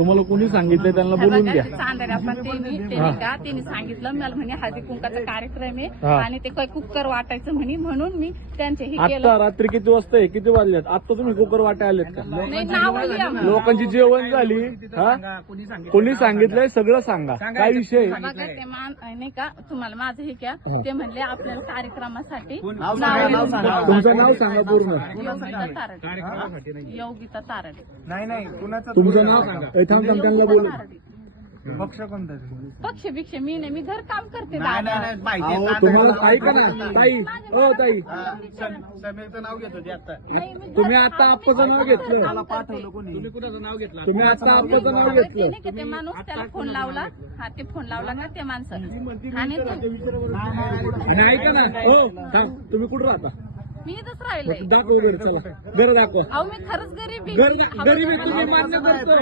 तुम्हाला कोणी सांगितलं त्यांना बोलून घ्या. चांदण्या पण त्यांनी सांगितलं मला म्हणे हळदी कुंकाचा कार्यक्रम आहे आणि ते काही कुकर वाटायचं म्हणे म्हणून मी त्यांचे हे केलं. आता रात्री किती वाजता आहे, किती वाजल्यात? आता तुम्ही कुकर वाटाय आलेत का? नाही नाव लिहा मग. लोकांची जेवण झाली. कोणी सांगितलंय सगळं सांगा. काय विषय? बघा ते नाही का तुम्हाला माझं हे क्या ते म्हणले आपल्याला कार्यक्रमासाठी तुमचं नाव सांगा पूर्ण. योगिता तारडे. नाही तुमचं नाव सांगा. त्यांना बोलू. पक्ष कोणता? पक्ष भिक्ष मी नाही, मी घर काम करते. तुम्हाला ऐका ना ताई, ओ ताई, समीरचं नाव घेत होते आता. तुम्ही आता आप्पाचं नाव घेतलं. पाठवलं कोणी? तुम्ही कुणाचं नाव घेतलं? तुम्ही आता आप्पाचं नाव घेतलं. ते माणूस त्याला फोन लावला. हा ते फोन लावला ना ते माणसं आणि आणि ऐका ना, हो थांब, तुम्ही कुठं राहता? मी इथंच राहिले. दाखव घर, चला घर दाखव. अहो मी खरंच गरीब घर गरीब आहे तुम्ही मान्य करतो.